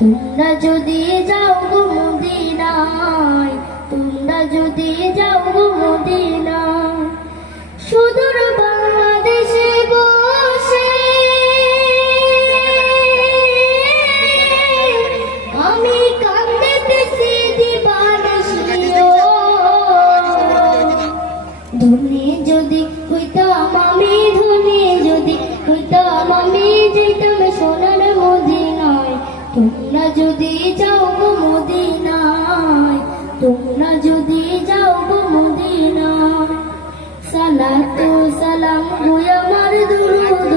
তোমরা যদি যাও গো তোমরা যদি যাও গো মদিনায়, সুদূর বাংলাদেশে বসে। আমি কান্দিতেছি দিবানিশিও ধনী যদি হইতাম আমি, ধনী যদি হইতাম তোমরা যদি যাও গো মদিনায়, তোমরা যদি যাও গো মদিনায় সালাতু সালাম গো আমার দুরুদ,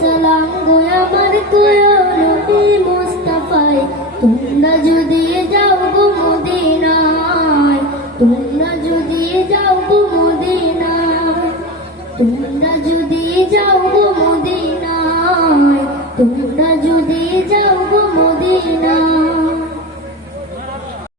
সালাম গো আমার কোয় নবী মুস্তাফায় তোমরা যদি যাও গো মদিনায়, তোমরা যদি যাও গো মদিনায়, তোমরা যদি যাও গো মদিনায়, তোমরা যদি